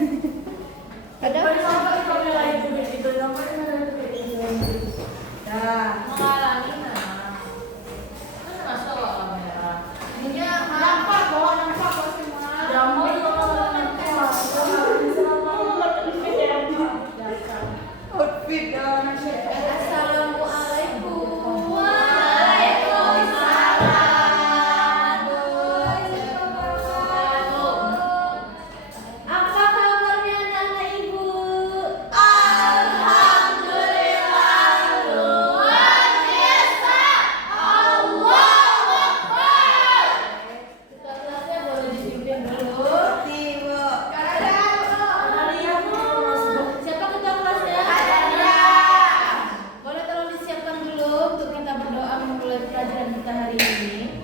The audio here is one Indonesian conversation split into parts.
Ada mengalami mana masuk kamera. Ini nampak semua. jamur Outfit Assalamualaikum. Apa kabarnya anak ibu? Alhamdulillah luar biasa. Allahu Akbar. Kelasnya boleh dipimpin dulu. Siapa ketua kelasnya? Boleh tolong disiapkan dulu untuk kita berdoa memulai pelajaran kita hari ini.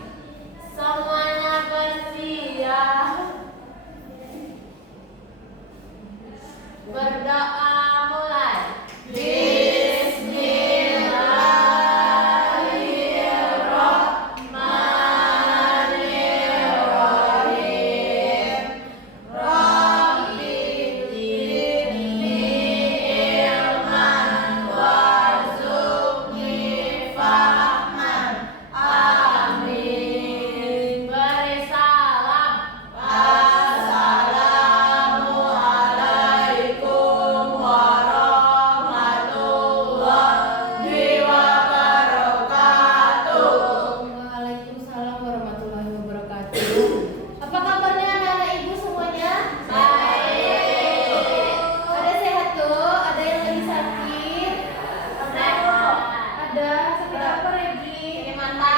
Semuanya bersiap. Berdoa mulai. Bismillahirrahmanirrahim. Rabbi zidni ilman warzuqni fahman. Amin. Beri salam. Assalamualaikum warahmatullahi wabarakatuh. Waalaikumsalam warahmatullahi wabarakatuh. Apa kabarnya anak-anak ibu semuanya? Baik. Ada sehat tuh? Ada yang lagi sakit? Ada. Sakit apa Regi? Ini mata.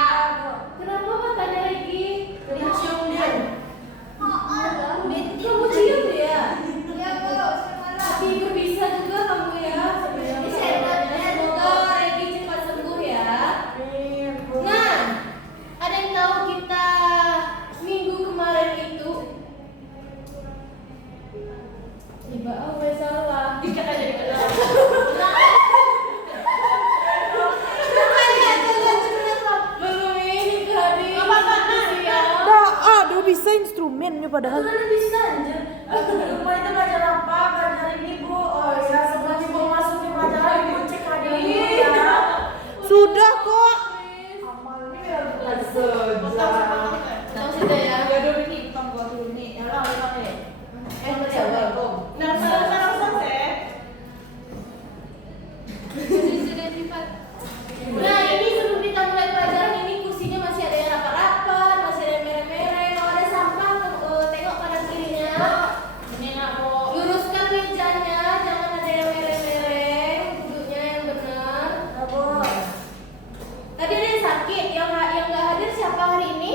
Kenapa matanya Regi? Dicium dia. Kamu cium dia? Iya Bu. Tidur bisa juga kamu ya. Ini semoga Regi cepat sembuh ya. Nah, ada yang tahu kita minggu kemarin itu tiba awal salah. Dikata jadi benar. Belum ini tadi. Aduh bisa instrumennya padahal. Mana bisa anjir. Rumah itu belajar apa? Belajar ini Bu. Oh ya sebelum Ibu masuk di pelajaran Ibu cek hadiah dulu ya. Sudah kok. Amalnya ya bukan sejam. tahu sudah ya. Ya udah ini hitam gua dulu nih. Ya lah pakai. Assalamualaikum. Nah, Nah ini sebelum kita mulai pelajaran ini kursinya masih ada yang rapat-rapat, masih ada yang merah-merah. Kalau ada sampah tengok kanan kirinya. Ini aku Luruskan mejanya, jangan ada yang merah-merah. Duduknya yang benar. Tadi ada yang sakit, yang nggak hadir siapa hari ini?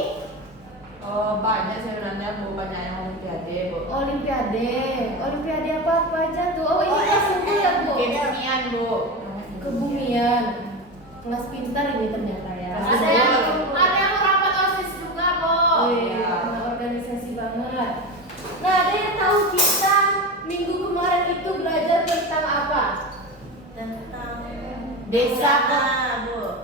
banyak sebenarnya Bu, banyak yang olimpiade Bu. Olimpiade apa aja tuh? Oh ini kelas sembuh ya Bu? Kebumian Bu. Kebumian. Kelas pintar ini ternyata ya. Ada yang rapat OSIS juga Bu. Oh iya, organisasi banget. Nah, ada yang tahu kita minggu kemarin itu belajar tentang apa? Tentang Desa Bu.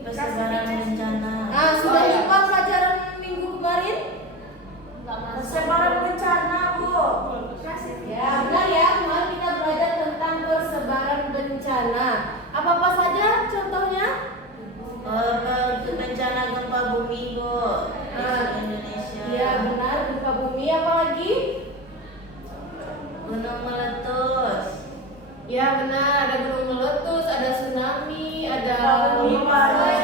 Persebaran bencana. Ah, sudah lupa pelajaran minggu kemarin? Persebaran bencana, Bu. Ya, benar ya. Kemarin kita belajar tentang persebaran bencana. Apa-apa saja contohnya? Bencana gempa bumi, Bu. Di Indonesia. Iya, benar. Gempa bumi apa lagi? Gunung meletus. Ya, benar. Ada gunung meletus, ada tsunami, ada Bumi panas.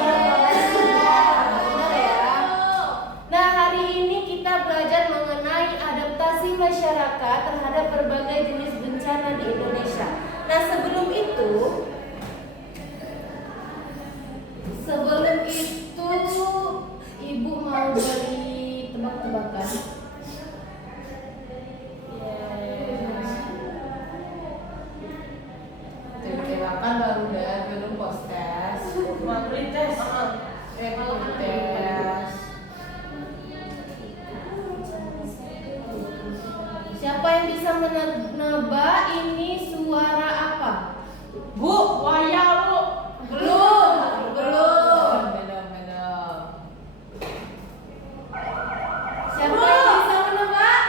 Benar ya. Nah, hari ini kita belajar mengenai adaptasi masyarakat terhadap berbagai jenis bencana di Indonesia. Nah, sebelum itu Ibu mau beli tebak-tebakan. Tebak-tebakan baru deh, belum postes. Mau tes. Tes. Siapa yang bisa menebak ini suara apa? Bu, wayang Bu. Belum. Belum. Siapa yang bisa menebak?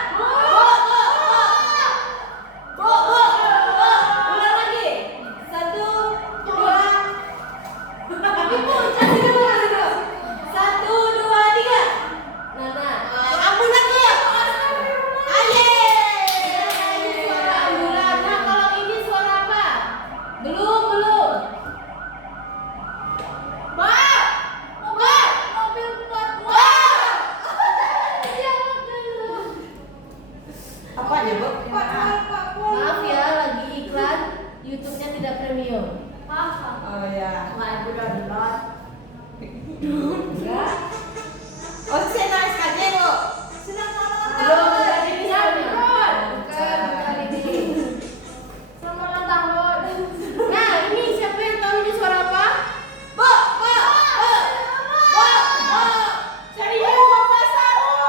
Apa aja, Bu? Maaf ya, lagi iklan. YouTube-nya tidak premium. Oh ya. Enggak. Oh, saya SKJ, Bu. Belum ada ini soalnya. Bukan ini. Nah, ini siapa yang tahu ini suara apa? Bu. Serius Bapak Saru.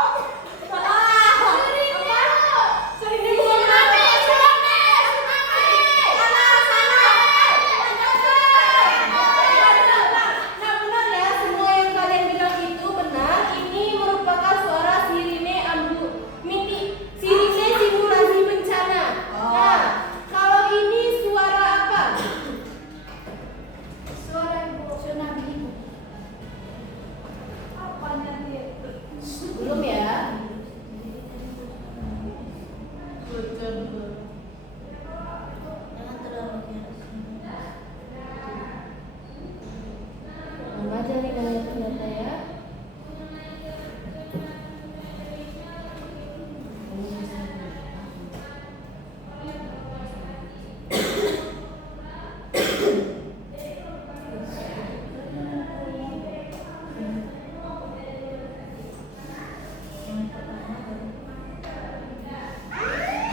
Nah, benar ya, semua yang kalian bilang itu benar. Ini merupakan suara sirine sirine simulasi bencana. Nah, kalau ini suara apa? Suara tsunami. Belum ya? Jangan terlalu keras. Mama cari banyak ternyata ya.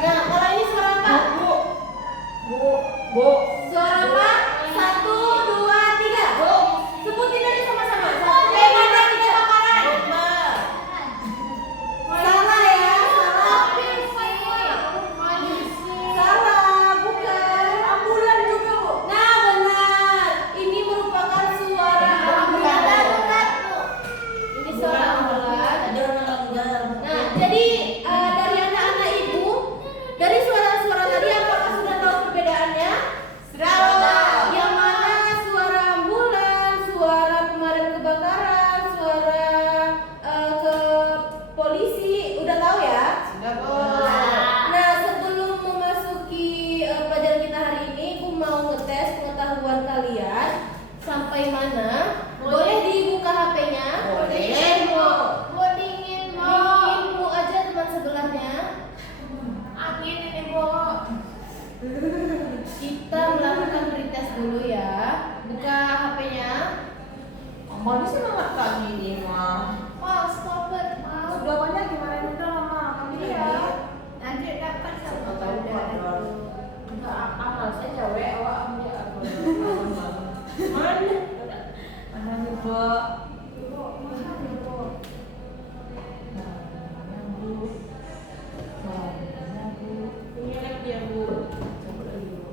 Nah, kalau ini suara apa? Bu. Suara apa? 1, 2, 3. Sebutin aja sama-sama. 1, 2, 3 bakaran. Salah ya, salah. Salah, bukan. Ambulan juga, Bu. Nah, benar. Ini merupakan suara ambulan. Ini suara ambulan. Ada orang longgar. Nah, jadi dari anak-anak ibu, dari suara-suara tadi apakah sudah tahu perbedaannya? Sudah. Yang mana suara ambulan, suara pemadam kebakaran, suara ke polisi, udah tahu ya? Sudah, Bu. Nah, sebelum memasuki pelajaran kita hari ini, aku mau ngetes pengetahuan kalian sampai mana. Boleh dibuka HP-nya? Boleh. Dingin aja teman sebelahnya. Kita melakukan pretest dulu ya. Buka HP-nya. Mama bisa banget kali ini, Ma. Sudah banyak gimana udah, Mama? Kami lagi. Nanti dapat sama Tahu saudara. amal saya cewek, awak ambil aku. Mana nih, Bu? Ini lagi dia, Bu. Coba lagi, Bu.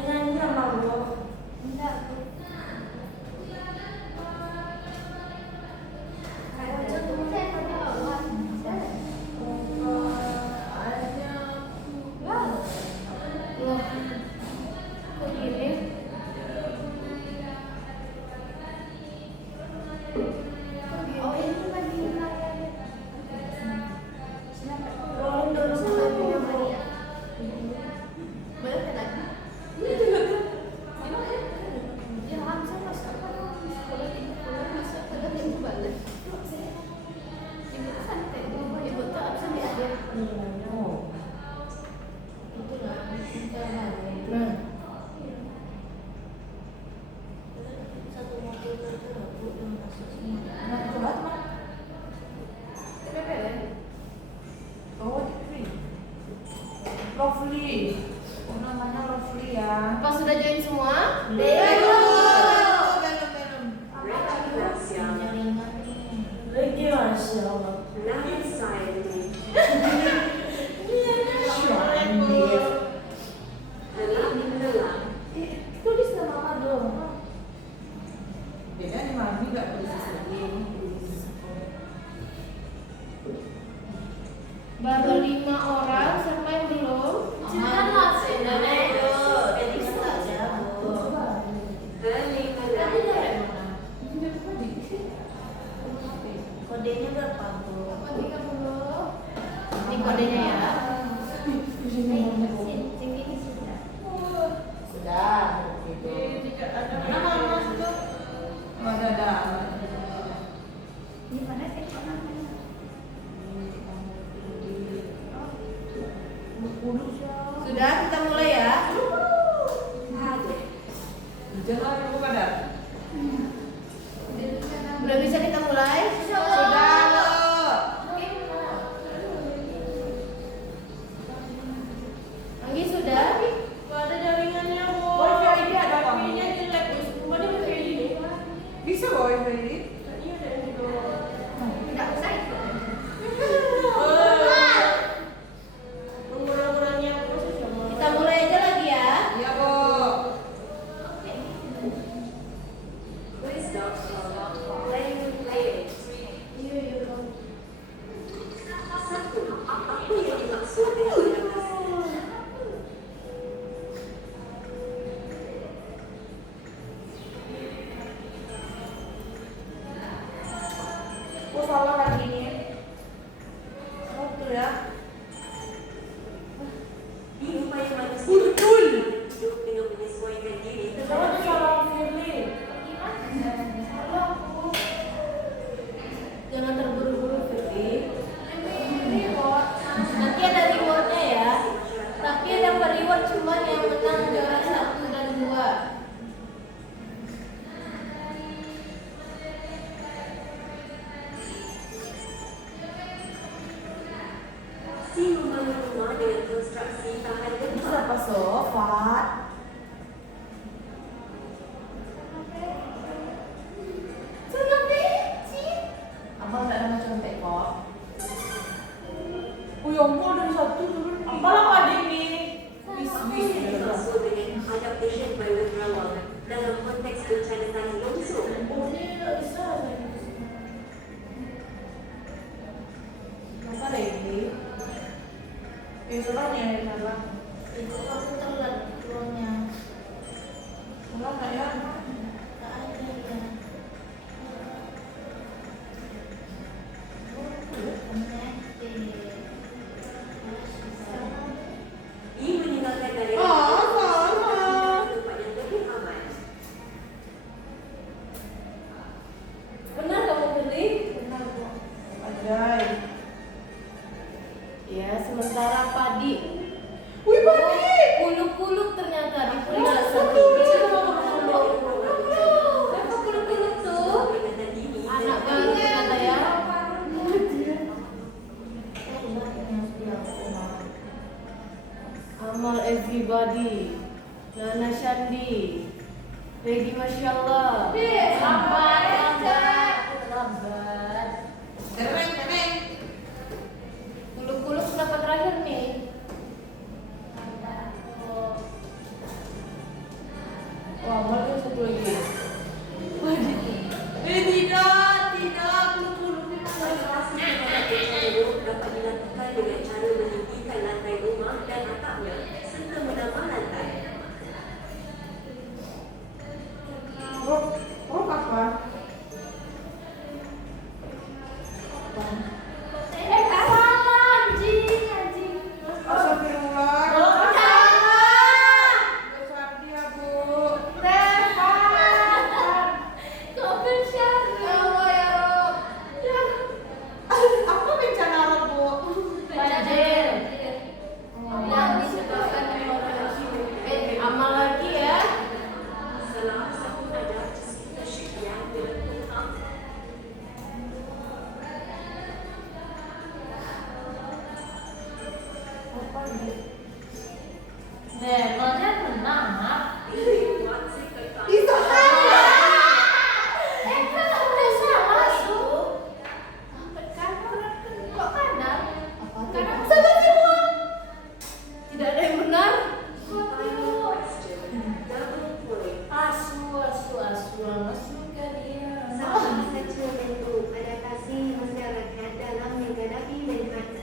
Nyanyi sama Bu. Loh, kok gini? Oh, ini lagi Rolling dulu sama Bu. Nah, Satu mobil itu Bu yang masuk semua. Nah, coba, Ma. Oh, ini. Lovely. Oh, namanya Lovely ya. apa sudah join semua? Jaringan nih. Lagi Masya Allah. Tulis nama Mama dong. Beda nih, Mami nggak tulis lagi. Baru 5 orang, siapa yang belum? Kodenya berapa Bu? Ini kodenya ya. Sudah. Gitu. Mana Mama sudah? Oh, ada. Udah bisa kita mulai? Sudah loh. Anggi sudah? Gak ada jaringannya, Bu. Wifi ID ada kamu? Wifi-nya jelek. Kemarin wifi ini. Bisa bawa wifi ini? Tadi ada yang juga. Tidak usah itu. Pengurang-urangnya proses sama. Kita mulai aja lagi ya. Iya, Bu. Oh, salah lagi ini. Satu ya. Betul. Kalau salah Firly. Jangan terburu-buru, Firly. Nanti ada rewardnya ya. Tapi ada reward cuma yang menang juara 1 dan 2. Bisa apa Sofat? Abang tak ada contek kok. Oh ya ampun, dari 1 turun. Apalah Pak Dini? Wis. dalam konteks bencana tanah longsor. Oh, ini nggak bisa. Apa lagi? Salahnya ya salah. Itu aku telat keluarnya. Salah nggak ya? Nggak ada ya. Ia meninggalkan dari Sama. tempat yang lebih aman. Benar kamu beli? Benar kok. Ajaib. Ya, sementara padi. Wih Padi. Kuluk-kuluk ternyata di pulau. Apa kuluk-kuluk tuh? Anak banget ternyata ya. Amal everybody. Nana Shandi. Regi Masya Allah. Lambat, lambat. Lambat. Keren. Kuluk-kuluk kenapa terakhir nih? Wah, malah satu lagi. Tidak. Kuluk-kuluknya Dapat dilakukan dengan cara meninggikan lantai rumah dan atapnya serta menambah lantai. Rok apa? Salah anjing. Astagfirullah. Salah. Besar dia, Bu. Kau bersyari. Allah ya Rob. Apa bencana Arab, Bu? Banjir. Yang disebabkan amal lagi ya. Salah satu adalah kesyirikan dengan Tuhan. Levelnya menang, Mak. Bisa. Kalau udah salah tuh. Kok kanan? Kanan salah semua. Tidak ada yang benar. Asu ke dia. Salah satu bentuk adaptasi masyarakat dalam menghadapi bencana.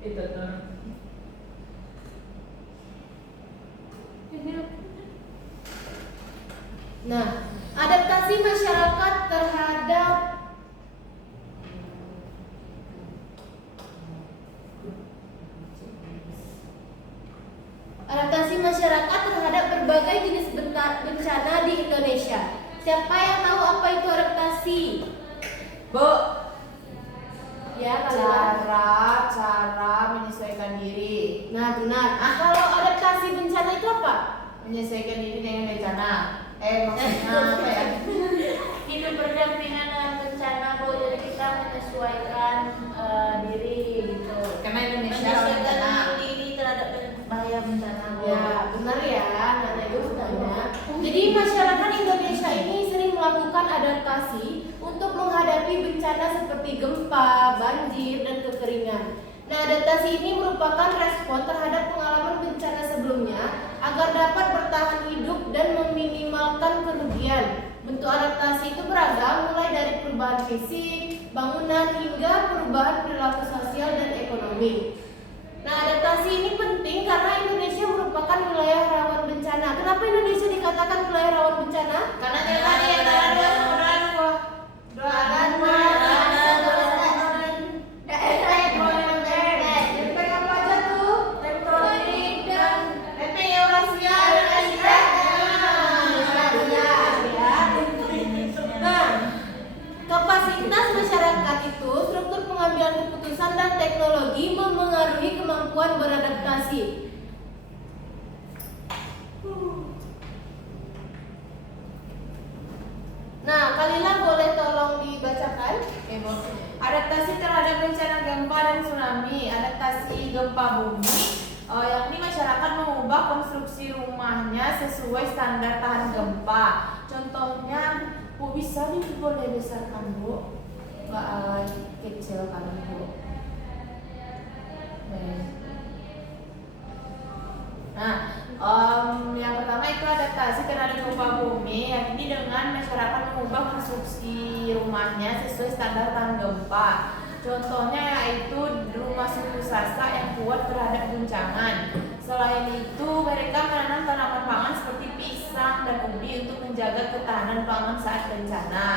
Itu tuh. Nah, adaptasi masyarakat terhadap berbagai jenis bencana di Indonesia. Siapa yang tahu apa itu adaptasi? Bu, Ya, kalian. cara menyesuaikan diri. Nah, benar. Kalau adaptasi bencana itu apa? Menyesuaikan diri dengan bencana. Maksudnya apa ya? Hidup berdampingan dengan bencana, Bu. Jadi kita menyesuaikan diri gitu. Karena Indonesia Menyesuaikan diri terhadap bahaya bencana, Bu. Ya, benar ya. Nana itu bertanya. Jadi masyarakat Indonesia ini sering melakukan adaptasi untuk menghadapi bencana seperti gempa, banjir, dan kekeringan. Nah, adaptasi ini merupakan respon terhadap pengalaman bencana sebelumnya agar dapat bertahan hidup dan meminimalkan kerugian. Bentuk adaptasi itu beragam, mulai dari perubahan fisik, bangunan, hingga perubahan perilaku sosial dan ekonomi. Nah, adaptasi ini penting karena Indonesia merupakan wilayah rawan bencana. Kenapa Indonesia dikatakan wilayah rawan bencana? Karena dia tadi antara dua samudra. Kapasitas masyarakat itu, struktur pengambilan keputusan dan teknologi memengaruhi kemampuan beradaptasi. Nah, Kalila boleh tolong dibacakan? Adaptasi terhadap bencana gempa dan tsunami. Adaptasi gempa bumi, yakni masyarakat mengubah konstruksi rumahnya sesuai standar tahan gempa. Contohnya, Bu, bisa boleh besarkan, Bu? Nggak kecil kan, Bu? Nah, yang pertama itu adaptasi terhadap gempa bumi, yakni dengan masyarakat mengubah konstruksi rumahnya sesuai standar tahan gempa. Contohnya yaitu rumah suku Sasak yang kuat terhadap guncangan. Selain itu, mereka menanam tanaman pangan seperti pisang dan ubi untuk menjaga ketahanan pangan saat bencana.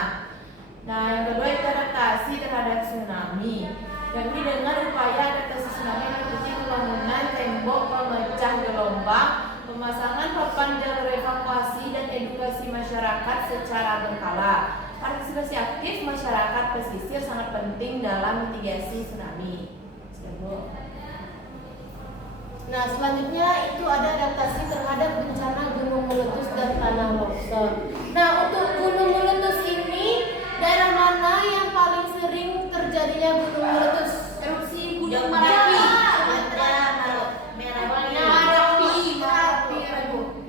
Nah, yang kedua itu adaptasi terhadap tsunami, yakni dengan upaya adaptasi tsunami meliputi pembangunan tembok pemecah gelombang, pemasangan papan jalur evakuasi, dan edukasi masyarakat secara berkala. Partisipasi aktif masyarakat pesisir sangat penting dalam mitigasi tsunami. Nah, selanjutnya itu ada adaptasi terhadap bencana gunung meletus dan tanah longsor. Nah, untuk gunung meletus ini, daerah mana yang paling sering terjadinya gunung meletus? Erupsi Gunung Merapi.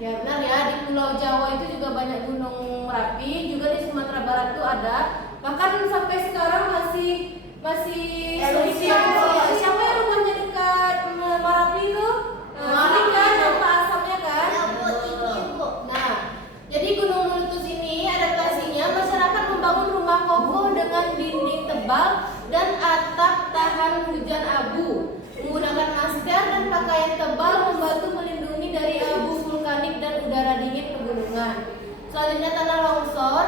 Ya, benar ya, di Pulau Jawa itu juga banyak gunung Merapi, juga di Sumatera Barat itu ada. Bahkan sampai sekarang masih siapa yang rumahnya dekat Merapi itu? Sering kan nampak asapnya kan? Nah, jadi gunung meletus ini adaptasinya masyarakat membangun rumah kokoh dengan dinding tebal dan atap tahan hujan abu, menggunakan masker dan pakaian tebal membantu melindungi dari abu vulkanik dan udara dingin pegunungan. Selanjutnya tanah longsor.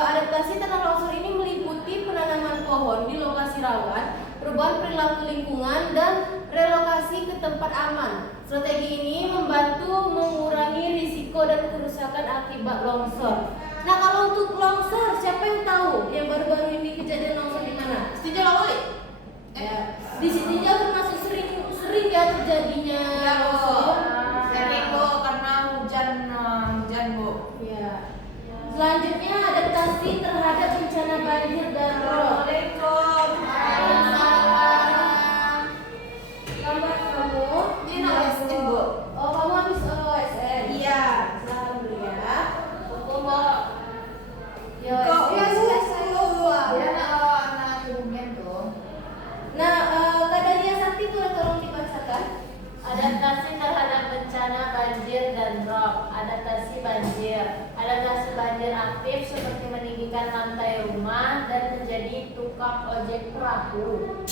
Adaptasi tanah longsor ini meliputi penanaman pohon di lokasi rawan, perubahan perilaku lingkungan, dan relokasi ke tempat aman. Strategi ini membantu mengurangi risiko dan kerusakan akibat longsor. Nah, kalau untuk longsor, siapa yang tahu yang baru-baru ini kejadian longsor di mana? Setuju lah, Woi? Di Sitinjau termasuk sering ya terjadinya longsor. Sering, Bu, karena hujan, Bu. Ya. Selanjutnya adaptasi terhadap bencana banjir dan rob. Lambat kamu. Ini OSN, Bu. Oh, kamu habis OSN. Iya. Salam dulu ya. Komo. Ya, Kok selesai. dia anak hubungan tuh. Nah, Kak Dania Sakti boleh tolong dibacakan? Adaptasi terhadap bencana banjir dan rob. Adaptasi banjir. Adaptasi banjir aktif seperti meninggikan lantai rumah dan menjadi tukang ojek perahu.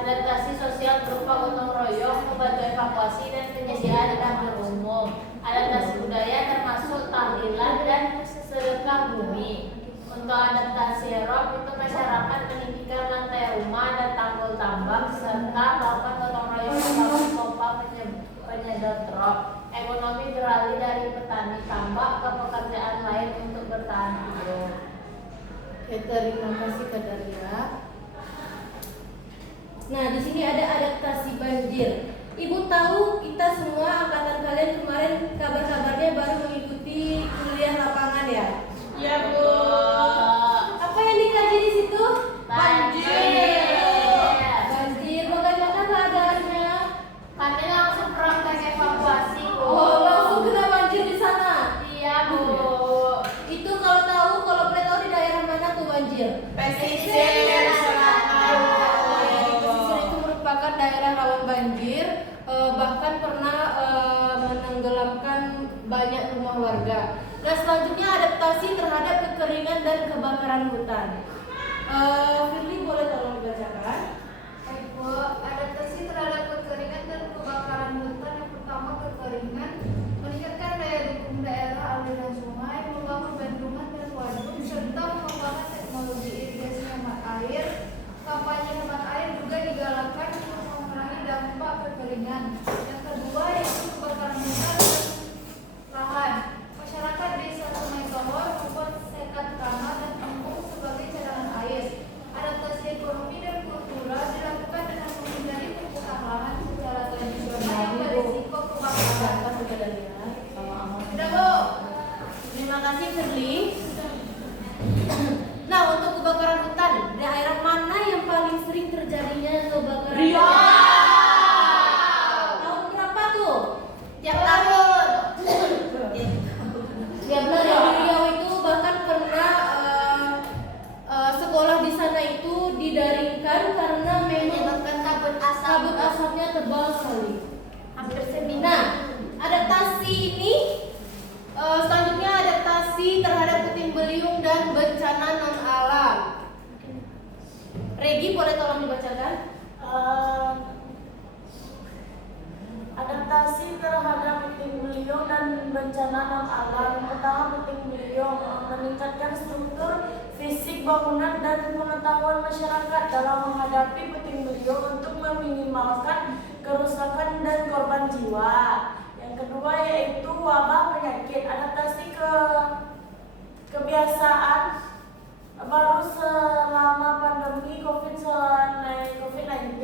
Adaptasi sosial berupa gotong royong, membantu evakuasi dan penyediaan dapur umum. Adaptasi budaya termasuk tahlilan dan sedekah bumi. Untuk adaptasi rob itu masyarakat meninggikan lantai rumah dan tanggul tambang serta melakukan gotong royong membangun pompa penyedot rob. Ekonomi beralih dari petani tambak ke pekerjaan lain untuk bertahan hidup. Oke, terima kasih Kak Daria. Nah, di sini ada adaptasi banjir. Ibu tahu kita semua angkatan kalian kemarin kabar-kabarnya baru mengikuti kuliah lapangan ya? Iya, Bu. Apa yang dikaji di situ? Banjir. Banjir. Bagaimana keadaannya? Katanya langsung praktek evakuasi, Bu. Oh, langsung kena banjir di sana. Iya, Bu. Itu kalau boleh tahu di daerah mana tuh banjir? Pesisir selatan. Pesisir itu merupakan daerah rawan banjir, bahkan pernah menenggelamkan banyak rumah warga. Nah, selanjutnya adaptasi terhadap kekeringan dan kebakaran hutan. Firly boleh tolong dibacakan? Ibu, adaptasi terhadap kekeringan dan kebakaran hutan. Yang pertama, kekeringan, meningkatkan daya dukung daerah aliran sungai, membangun bendungan dan waduk, serta mengembangkan teknologi irigasi hemat air. Kampanye hemat air juga digalakkan untuk mengurangi dampak kekeringan. Yang kedua, yaitu kebakaran hutan dan lahan. Masyarakat desa Sungai Kelor membuat sekat tanah dan embung sebagai cadangan air. Adaptasi ekonomi dan kultural dilakukan dengan menghindari pembukaan lahan secara tradisional yang berisiko kebakaran. Sudah, Bu. Terima kasih, Firly. Nah, untuk kebakaran hutan, daerah mana yang paling sering terjadinya kebakaran hutan? Tahun berapa tuh? Tiap tahun. Ya benar ya, di Riau itu bahkan pernah sekolah di sana itu didaringkan karena memang Menyebabkan kabut asap. kabut asapnya tebal sekali. Hampir seminggu. Nah, adaptasi ini selanjutnya adaptasi terhadap puting beliung dan bencana non alam. Regi boleh tolong dibacakan? Adaptasi terhadap puting beliung dan bencana non alam. Pertama, puting beliung meningkatkan struktur fisik bangunan dan pengetahuan masyarakat dalam menghadapi puting beliung untuk meminimalkan kerusakan dan korban jiwa. Yang kedua yaitu wabah penyakit. Adaptasi ke kebiasaan baru selama pandemi COVID-19,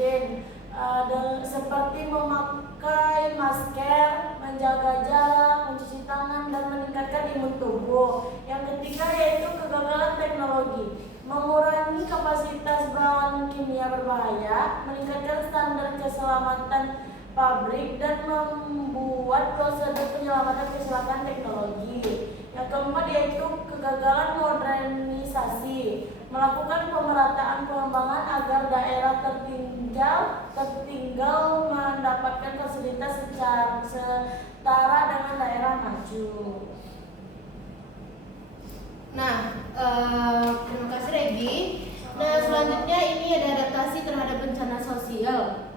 seperti memakai masker, menjaga jarak, mencuci tangan, dan meningkatkan imun tubuh. Yang ketiga yaitu kegagalan teknologi, mengurangi kapasitas bahan kimia berbahaya, meningkatkan standar keselamatan pabrik, dan membuat prosedur penyelamatan kecelakaan teknologi. Yang keempat yaitu kegagalan modernisasi, melakukan pemerataan pengembangan agar daerah tertinggal mendapatkan fasilitas secara setara dengan daerah maju. Nah, terima kasih Regi. Nah, selanjutnya ini ada adaptasi terhadap bencana sosial.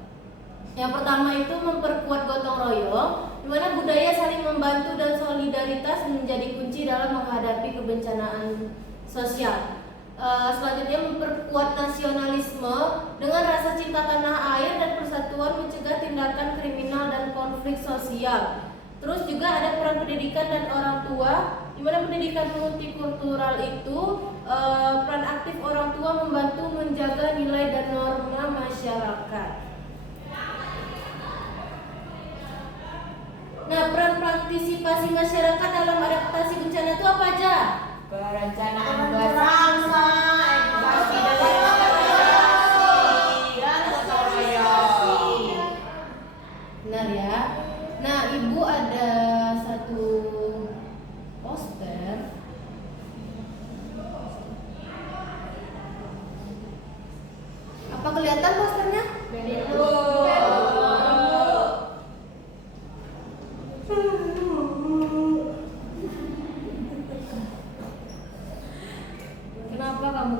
Yang pertama itu memperkuat gotong royong, di mana budaya saling membantu dan solidaritas menjadi kunci dalam menghadapi kebencanaan sosial. Selanjutnya memperkuat nasionalisme dengan rasa cinta tanah air dan persatuan mencegah tindakan kriminal dan konflik sosial. Terus juga ada peran pendidikan dan orang tua, di mana pendidikan multikultural itu peran aktif orang tua membantu menjaga nilai dan norma masyarakat. Nah, peran partisipasi masyarakat dalam adaptasi bencana itu apa aja? Perencanaan bersama, edukasi dan gotong royong. Benar ya. Nah, Ibu ada satu poster. Apa kelihatan posternya? Kenapa kamu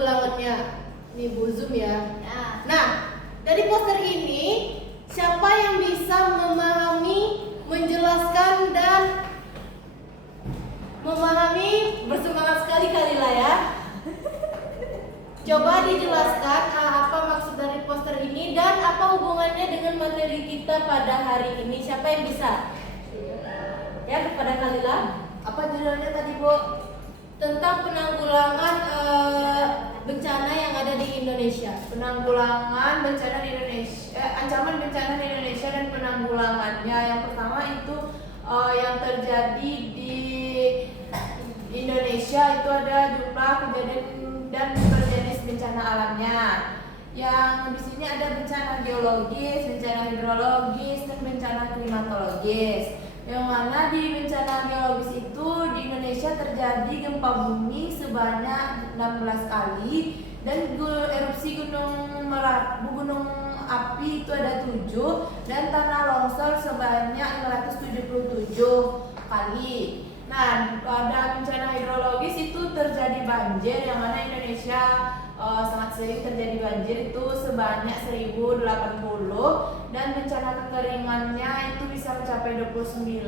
penanggulangannya. Nih Bu Zoom ya. Nah, dari poster ini siapa yang bisa memahami, menjelaskan dan memahami? Bersemangat sekali Kalila ya. Coba dijelaskan apa maksud dari poster ini dan apa hubungannya dengan materi kita pada hari ini. Siapa yang bisa? Ya, kepada Kalila. Apa judulnya tadi, Bu? Tentang penanggulangan bencana yang ada di Indonesia. Penanggulangan bencana di Indonesia, ancaman bencana di Indonesia dan penanggulangannya. Yang pertama itu yang terjadi di Indonesia itu ada jumlah kejadian dan berjenis bencana alamnya. Yang di sini ada bencana geologis, bencana hidrologis, dan bencana klimatologis. Yang mana di bencana geologis itu di Indonesia terjadi gempa bumi sebanyak 16 kali dan erupsi gunung Merapi, gunung api itu ada 7 dan tanah longsor sebanyak 577 kali. Nah, pada bencana hidrologis itu terjadi banjir, yang mana Indonesia sangat sering terjadi banjir itu sebanyak 1080, dan bencana kekeringannya itu bisa mencapai 29,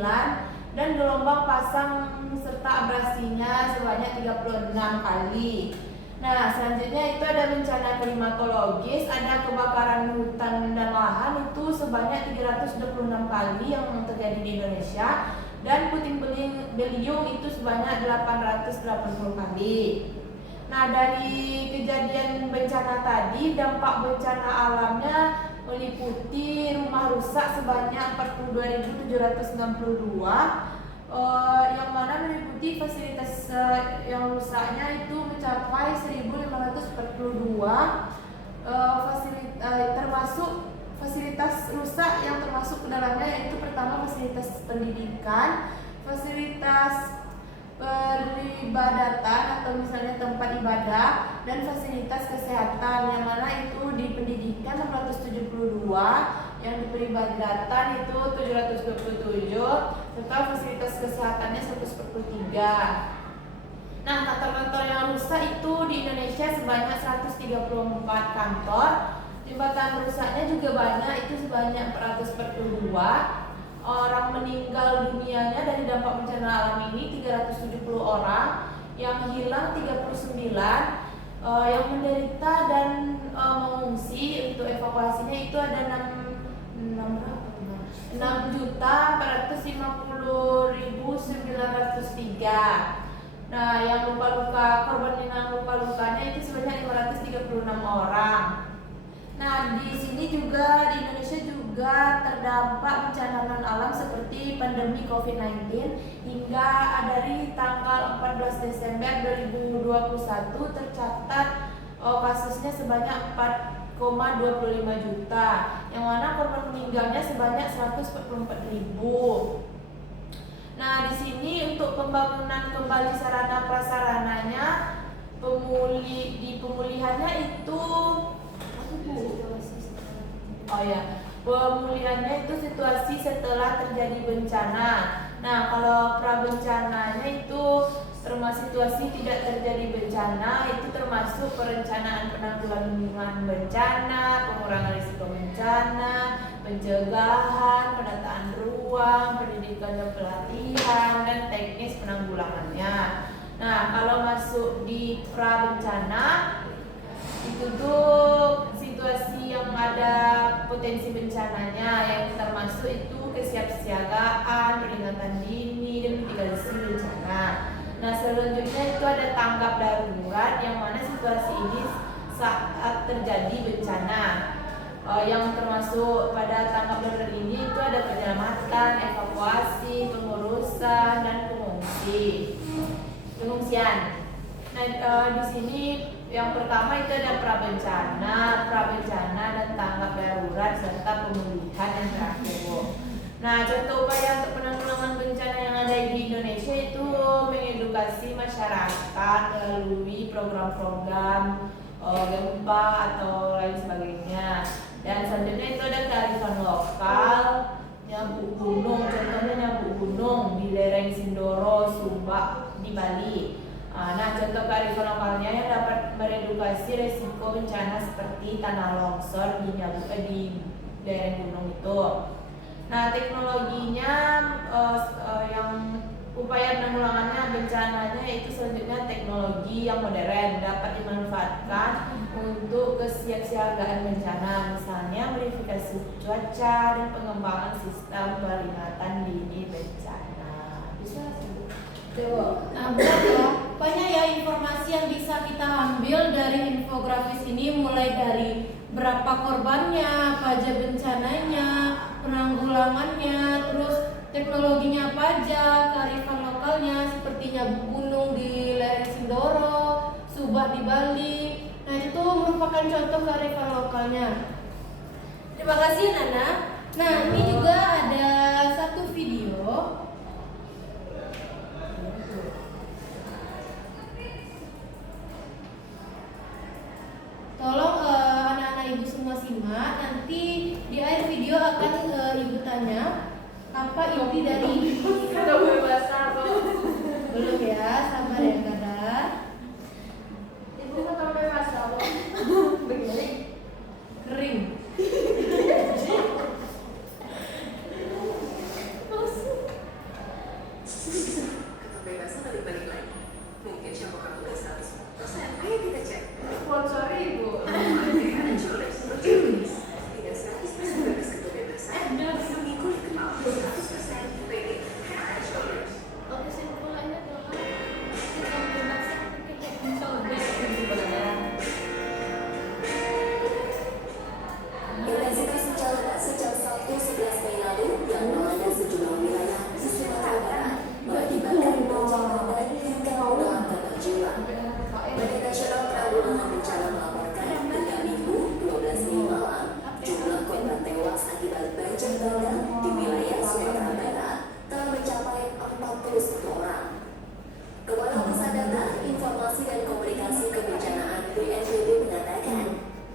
dan gelombang pasang serta abrasinya sebanyak 36 kali. Nah, selanjutnya itu ada bencana klimatologis, ada kebakaran hutan dan lahan itu sebanyak 326 kali yang terjadi di Indonesia, dan puting beliung itu sebanyak 880 kali. Nah, dari kejadian bencana tadi, dampak bencana alamnya meliputi rumah rusak sebanyak 42.762, yang mana meliputi fasilitas yang rusaknya itu mencapai 1.542, termasuk fasilitas rusak yang termasuk ke dalamnya yaitu pertama fasilitas pendidikan, fasilitas peribadatan atau misalnya tempat ibadah, dan fasilitas kesehatan, yang mana itu di pendidikan 672, yang di peribadatan itu 727, serta fasilitas kesehatannya 143. Nah, kantor-kantor yang rusak itu di Indonesia sebanyak 134 kantor. Jembatan rusaknya juga banyak, itu sebanyak 442. Orang meninggal dunianya dari dampak bencana alam ini 370 orang, yang hilang 39, yang menderita dan mengungsi untuk evakuasinya itu ada 6.450.903. Nah, yang korban yang luka-lukanya itu sebanyak 536 orang. Nah, di sini juga di Indonesia juga terdampak bencana non alam seperti pandemi COVID-19 hingga dari tanggal 14 Desember 2021 tercatat kasusnya sebanyak 4,25 juta, yang mana korban meninggalnya sebanyak 144.000. Nah, di sini untuk pembangunan kembali sarana prasarananya, pemulihannya itu pemulihannya itu situasi setelah terjadi bencana. Nah, kalau prabencananya itu termasuk situasi tidak terjadi bencana, itu termasuk perencanaan penanggulangan bencana, pengurangan risiko bencana, pencegahan, penataan ruang, pendidikan dan pelatihan, dan teknis penanggulangannya. Nah, kalau masuk di prabencana itu tuh situasi yang ada potensi bencananya, yang termasuk itu kesiapsiagaan, peringatan dini, dan mitigasi bencana. Nah, selanjutnya itu ada tanggap darurat, yang mana situasi ini saat terjadi bencana. Yang termasuk pada tanggap darurat ini itu ada penyelamatan, evakuasi, pengurusan, dan pengungsian. Nah, di sini yang pertama itu ada prabencana dan tanggap darurat serta pemulihan yang terakhir, Bu. Nah, contoh upaya untuk penanggulangan bencana yang ada di Indonesia itu mengedukasi masyarakat melalui program-program gempa atau lain sebagainya. Dan selanjutnya itu ada kearifan lokal, nyabu gunung, contohnya nyabu gunung di lereng Sindoro, Sumba di Bali. Nah, contoh kearifan lokalnya yang dapat meredukasi resiko bencana seperti tanah longsor di daerah gunung itu. Nah, teknologinya yang upaya penanggulangannya bencananya itu selanjutnya teknologi yang modern dapat dimanfaatkan untuk kesiapsiagaan bencana, misalnya verifikasi cuaca dan pengembangan sistem peringatan dini bencana. Bisa Nah, banyak ya informasi yang bisa kita ambil dari infografis ini, mulai dari berapa korbannya, apa aja bencananya, penanggulangannya, terus teknologinya apa aja, kearifan lokalnya sepertinya gunung di lereng Sindoro, Subak di Bali. Nah, itu merupakan contoh kearifan lokalnya. Terima kasih Nana. Nah, ini juga ada satu video. Tolong anak-anak ibu semua simak. Nanti di akhir video akan ibu tanya apa inti dari Kata gue bahasa apa? belum ya, sabar ya Kada. Itu kata gue bahasa apa? Begini. Kering. Kebebasan balik lagi. Mungkin siapa kamu gak habis. Terus ayo kita cek. Sponsor ibu. Insurance berjenis. Tidak 100% bebas kebebasan. Mengikuti kemauan 100% PG. Insurance. Kesimpulannya adalah kita membebaskan pekerjaan Intensitas hujan sejak Sabtu 11 Mei lalu yang melanda sejumlah wilayah di Sumatera Barat mengakibatkan bencana bandang hingga puluhan korban jiwa. Badan Nasional Penanggulangan Bencana melaporkan hingga Minggu 12 Mei malam jumlah korban tewas akibat banjir bandang di wilayah Sumatera Barat telah mencapai 41 orang. Kepala Pusat Data, Informasi dan Komunikasi Kebencanaan BNPB mengatakan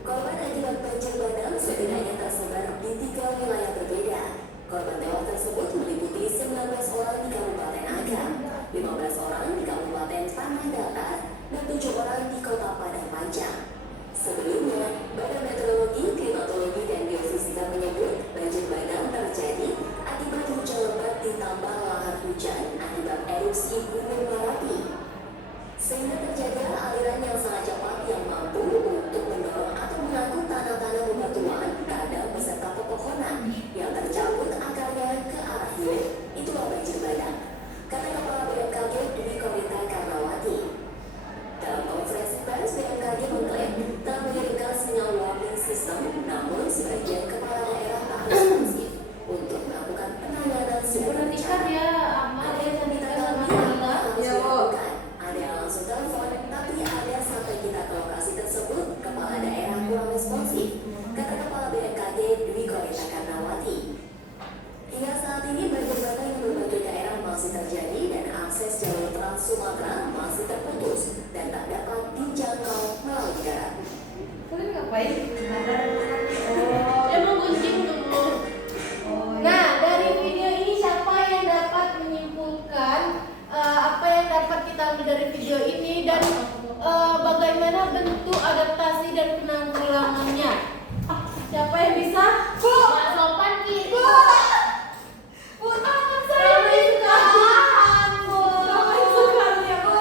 korban akibat banjir bandang setidaknya tersebar di 3 wilayah berbeda. Korban tewas tersebut meliputi 19 orang di Kabupaten Agam, 15 orang di Kabupaten Tanah Datar, dan 7 orang di Kota Padang Panjang. Sebelumnya, Badan Meteorologi, Klimatologi, dan Geofisika menyebut banjir bandang terjadi akibat hujan lebat ditambah lahar hujan akibat erupsi Gunung Merapi. Sehingga terjadi aliran yang sangat cepat yang mampu untuk mendorong atau mengangkut tanah-tanah bebatuan, kadang beserta pepohonan yang tercabut akarnya ke arah hilir. Itulah banjir bandang, kata Kepala BMKG Dwi Korita Karnawati. Dalam konferensi pers, BMKG mengklaim telah mengirimkan sinyal warning system, namun sebagian kepala daerah tak responsif untuk melakukan penanganan secara Perhatikan ya, amal ada ya, yang kita sama lakukan, Allah. ya bukan. Ada yang langsung telepon, tapi ada sampai kita ke lokasi tersebut, kepala daerah kurang responsif, kata Kepala BMKG Dwi Korita Karnawati. Hingga saat ini banjir bandang di berbagai daerah masih terjadi dan akses jalur Trans Sumatera masih terputus dan tak dapat dijangkau melalui darat. Kalian ngapain? Dia menggunjing dulu. Nah, dari video ini siapa yang dapat menyimpulkan apa yang dapat kita ambil dari video ini dan bagaimana bentuk adaptasi dan penanggulangannya? Siapa yang bisa? Bu! Mak sopan Ki. Bu, tangan saya ditahan, Bu. Ya, Bu.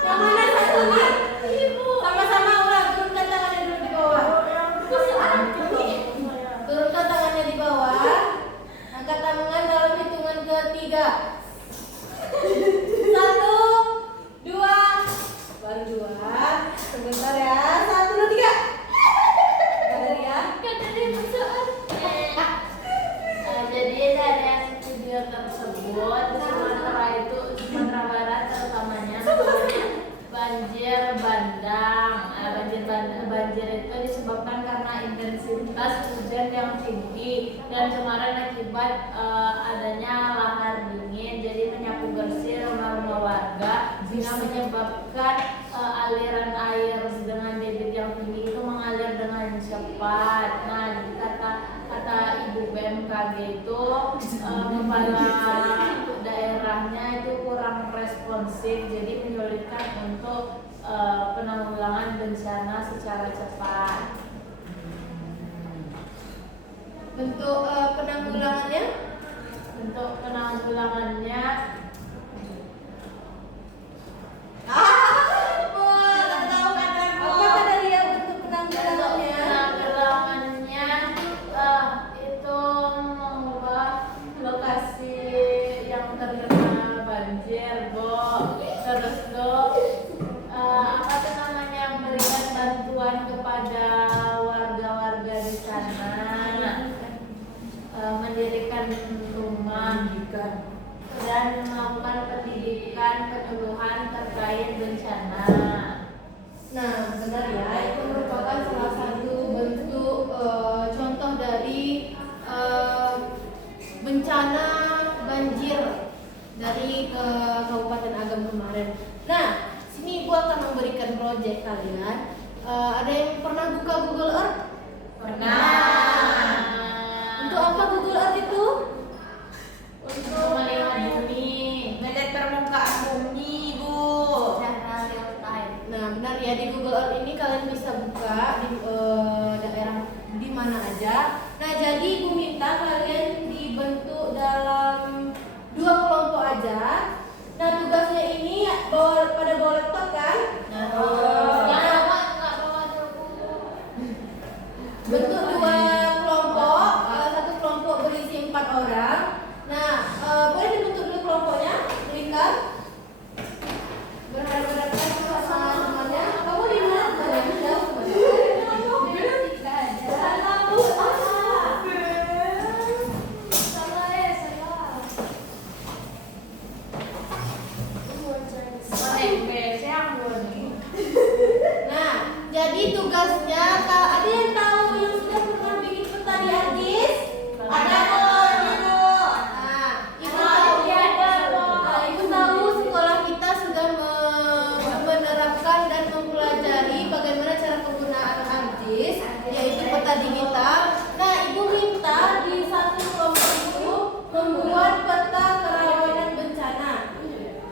Yang mana satunya? Ibu. Sama-sama ulang, turunkan tangannya dulu di bawah. Turunkan tangannya di bawah. Angkat tangan dalam hitungan ketiga. 1, 2, baru 2. Sebentar ya. 1, 2, 3. Ada ya. Kata dia persoalan. Jadi dari video tersebut di Sumatera Barat terutamanya banjir bandang. Banjir itu disebabkan karena intensitas hujan yang tinggi dan kemarin akibat adanya lahar dingin, jadi menyapu bersih rumah-rumah warga sehingga menyebabkan aliran air dengan debit yang tinggi itu mengalir dengan cepat. Nah, kata Ibu BMKG itu kepala daerah daerahnya itu kurang responsif, jadi menyulitkan untuk penanggulangan bencana secara cepat. Bentuk penanggulangannya? Untuk penanggulangannya Apa kata dia bentuk penanggulangannya? penanggulangannya itu mengubah lokasi yang terkena banjir, Bo. Terus apa tuh namanya, memberikan bantuan kepada warga-warga di sana, mendirikan rumah dan melakukan pendidikan penyuluhan terkait bencana. Nah, benar ya, itu merupakan salah satu bentuk contoh dari bencana banjir dari Kabupaten Agam kemarin. Nah, sini gua akan memberikan proyek kalian. Ada yang pernah buka Google Earth? Pernah. Untuk apa Google Earth itu? Untuk melihat bumi, Melihat permukaan bumi, Bu. Secara real time. Nah, benar ya, di Google Earth ini kalian bisa buka di daerah di mana aja. Nah, jadi Ibu minta kalian dibentuk dalam 2 kelompok aja. Nah, tugasnya ini pada bawa laptop kan? Bentuk 2 kelompok, satu kelompok berisi 4 orang. Nah, boleh dibentuk dulu kelompoknya, berikan. Berhadapan-hadapan sama temannya. Kamu di mana temannya? Jauh temannya. Nah, jadi tugasnya ada yang tahu yang sudah pernah bikin peta di ARGIS? Ada kok, Ibu. Nah, Ibu tahu sekolah kita sudah menerapkan dan mempelajari bagaimana cara penggunaan ARGIS, yaitu peta digital. Nah, Ibu minta di satu kelompok itu membuat peta kerawanan bencana.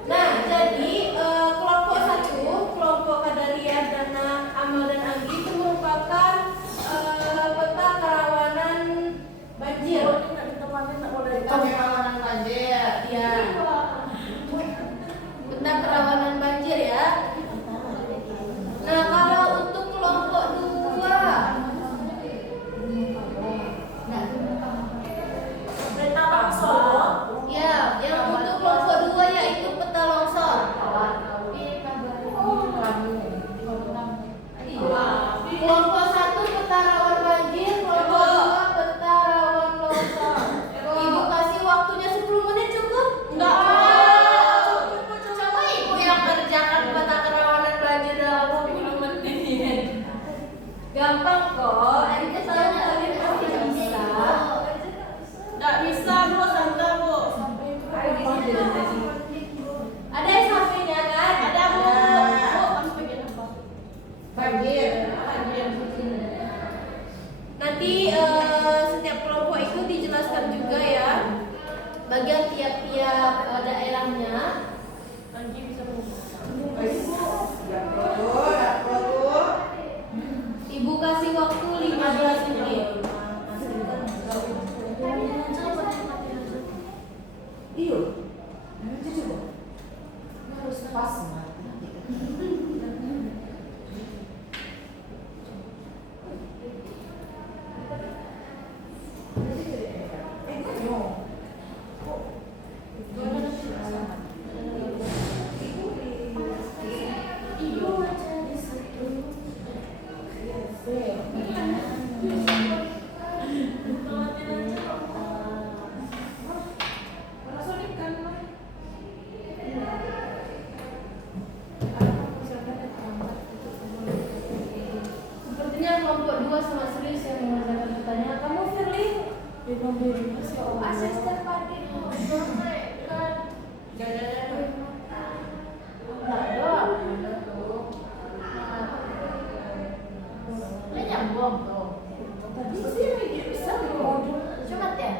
Nah, jadi kelompok 1, kelompok Kadaria, Dana, Amal dan Anggi itu merupakan peta kerawanan banjir. Kerawanan banjir. Ya. Peta kerawanan banjir ya. Nah, kalau untuk kelompok 2, ya, yang untuk kelompok 2 yaitu peta longsor. Kelompok 1 peta rawan banjir, kelompok 2 peta rawan longsor. Ibu kasih waktunya 10 menit cukup? Coba Ibu yang kerjakan peta kerawanan banjir dalam 10 menit. Gampang kok, Ente tahu kalian pasti bisa. Nggak bisa, Bu. Santai, Bu. Ada SMP-nya kan? Ada, Bu. Banjir. Nanti setiap kelompok itu dijelaskan juga ya bagian tiap-tiap daerahnya. Ibu kasih waktu 15 menit. Iya. Harus pas. Sepertinya kelompok 2 sama serius yang mengerjakan pertanyaan. Kamu Firly? Asisten parkir. Nyambung tuh. Cuma ya.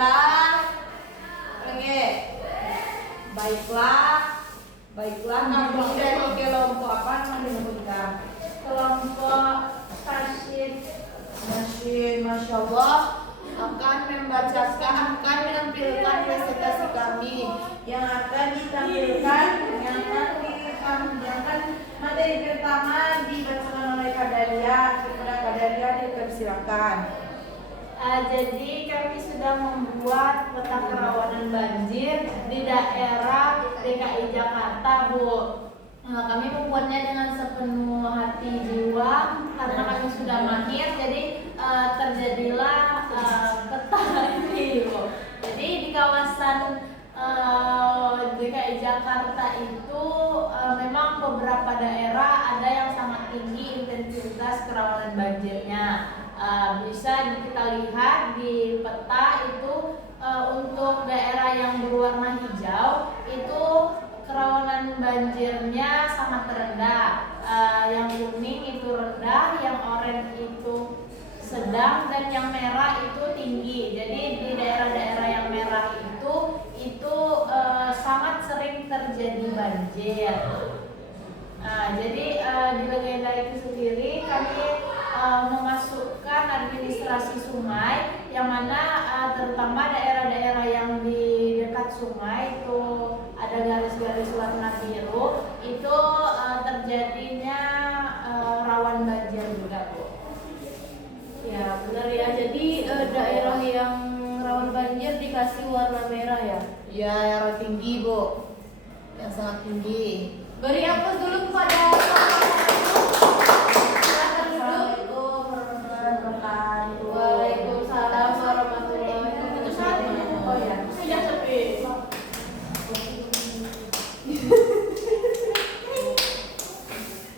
Baiklah. Oke. Baiklah kami dari kelompok apa namanya disebutkan? Kelompok Nasyid, Masya Allah, akan menampilkan presentasi kami yang akan ditampilkan, yang akan dipanjangkan materi pertama dibacakan oleh Kak Dalia. Kepada Kak Dalia dipersilakan. Jadi kami sudah membuat peta kerawanan banjir di daerah DKI Jakarta, Bu. Nah, kami membuatnya dengan sepenuh hati jiwa karena kami sudah mahir. Jadi terjadilah peta ini, Bu. Jadi di kawasan DKI Jakarta itu memang beberapa daerah ada yang sangat tinggi intensitas kerawanan banjirnya. Bisa kita lihat di peta itu untuk daerah yang berwarna hijau itu kerawanan banjirnya sangat rendah. Yang kuning itu rendah, yang oranye itu sedang, dan yang merah itu tinggi. Jadi di daerah-daerah yang merah itu sangat sering terjadi banjir. Jadi di legenda itu sendiri kami memasukkan administrasi sungai, yang mana terutama daerah-daerah yang di dekat sungai itu ada garis-garis warna biru, itu terjadinya rawan banjir juga, Bu. Ya benar ya. Jadi daerah yang rawan banjir dikasih warna merah ya. Ya, yang tinggi, Bu. Yang sangat tinggi. Beri aplaus dulu kepada Waalaikumsalam warahmatullahi wabarakatuh. Itu satu. Oh ya. Sudah sepi.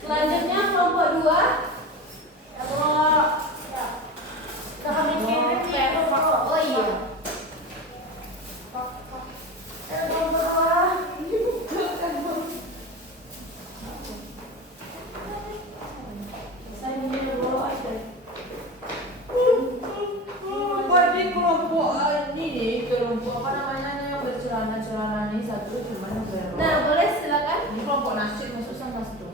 Selanjutnya kelompok 2. Kami kirim ya. Oh iya. Di kelompok ini kelompok apa namanya yang bercelana-celana ini satu cuman berwarna. Nah, boleh silakan. Ini kelompok Nasyid masuk sama satu.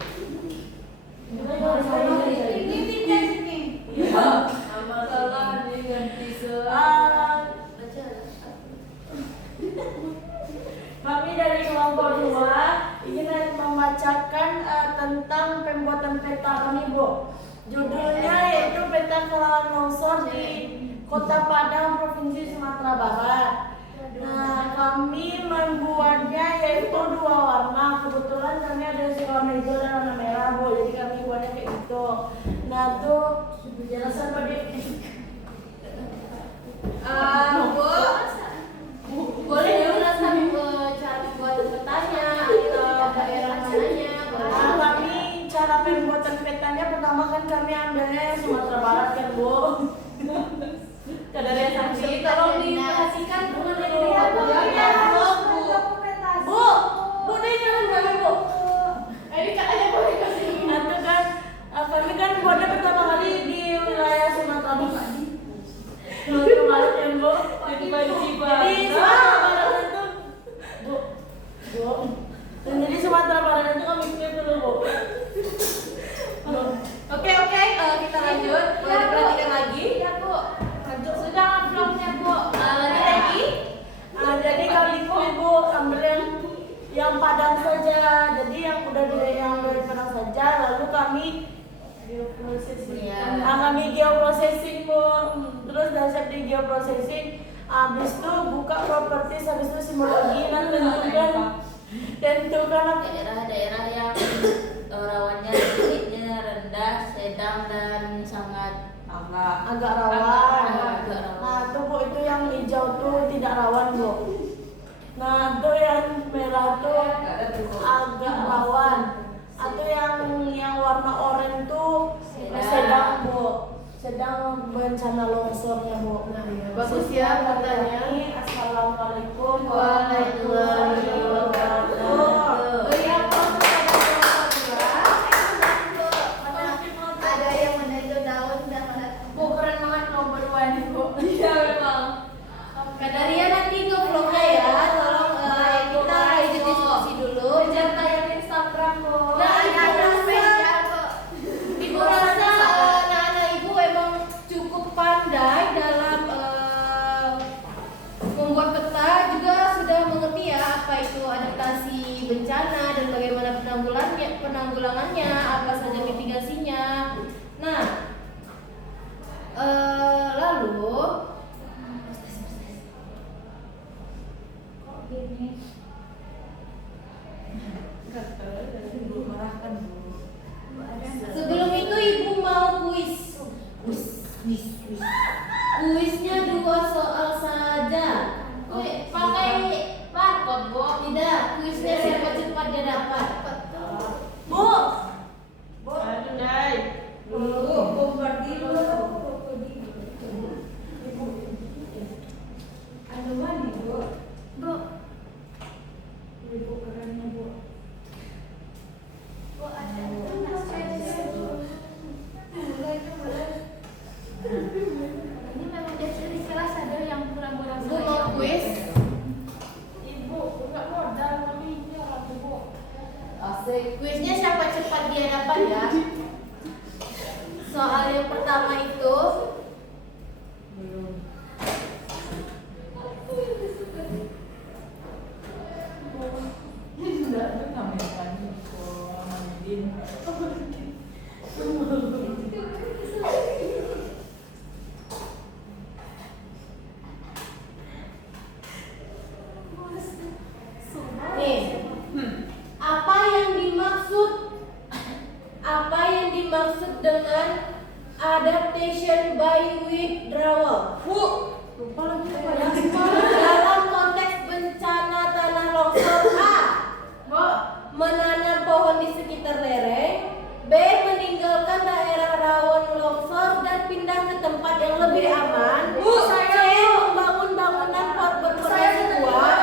Ini tidak sini. Ya, masalah diganti Kami dari kelompok 2 ingin membacakan tentang pembuatan peta kami, Bu. Judulnya yaitu peta kerawanan longsor di Kota Padang, Provinsi Sumatera Barat. Nah, kami membuatnya yaitu 2 warna. Kebetulan kami ada warna hijau dan warna merah, Bu. Jadi kami buatnya kayak gitu. Nah, tuh penjelasan pada Bu, boleh dijelaskan cara pembuatan petanya atau daerah mananya? Nah, kami cara pembuatan petanya pertama kan kami ambilnya Sumatera Barat kan, Bu. Kadang saksi, tolong diperhatikan dengan yang dilihat. Bu, ini jangan kami, Bu. Ini Kak aja boleh kasih. Nah, itu kan kami kan buatnya pertama kali di wilayah Sumatera Barat. Sumatera Barat kan, Bu. Jadi Sumatera Barat itu, Bu. Dan jadi Sumatera Barat itu kami pilih dulu, Bu. Oke, kita lanjut. Boleh diperhatikan lagi? Ya, Bu. Sudah uploadnya, Bu. Lagi? Jadi kali itu Ibu ambil yang Padang saja. Jadi yang udah dari Padang saja. Lalu kami geoprocessing. Kami geoprocessing, Bu. Terus dasar di geoprocessing. Habis itu buka properties, habis itu simbologi dan tentukan Daerah-daerah yang rawannya sedikitnya rendah, sedang, dan sangat agak rawan. agak rawan. Nah, tuh Bu, itu yang hijau tuh tidak rawan, Bu. Nah, tuh yang merah tuh agak rawan. Atau yang warna oranye tuh sedang, Bu. Sedang bencana longsornya, Bu. Bagus ya katanya. Assalamualaikum Waalaikumsalam warahmatullahi wabarakatuh. Beri aplaus kepada kelompok 2. Ada yang menentu daun dan mana? Bu, keren banget kelompok 2 ini, Bu. Iya memang. Kadang bencana dan bagaimana penanggulangannya, apa saja mitigasinya. Nah, lalu sebelum itu ibu mau kuis. Kuisnya 2 soal saja. Pakai barcode, Bu. Tidak, kuisnya siapa cepat dia dapat. Bu. Aduh, Dai. Ini memang biasa di kelas ada yang kurang-kurang Bu mau kuis? Ibu, enggak modal maminya lah Bu. Asik. Kuisnya siapa cepat dia dapat ya. Soal yang pertama itu nih. Apa yang dimaksud dengan adaptation by withdrawal? Lupa lagi apa ya? Dalam konteks bencana tanah longsor A. Menanam pohon di sekitar lereng. B. Meninggalkan daerah rawan longsor dan pindah ke tempat yang lebih aman. C. Membangun bangunan berpondasi kuat.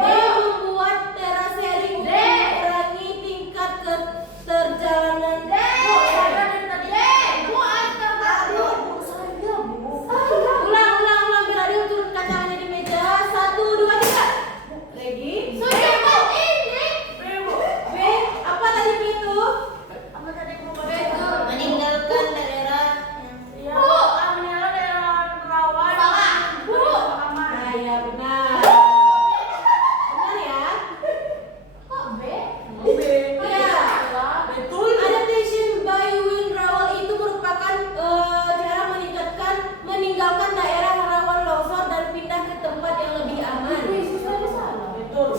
D. Membuat terasering mengurangi tingkat keterjalanan. Ulang biar dia turun kacanya di meja. 1, 2, 3. Lagi. B. Apa tadi B itu? Apa tadi Bu? Meninggalkan daerah. Iya. Meninggalkan daerah rawan. Aman. Nah, ya benar. Benar ya? Kok B? Iya. Betul. Adaptation by withdrawal itu merupakan cara meninggalkan daerah rawan longsor dan pindah ke tempat yang lebih aman. Betul.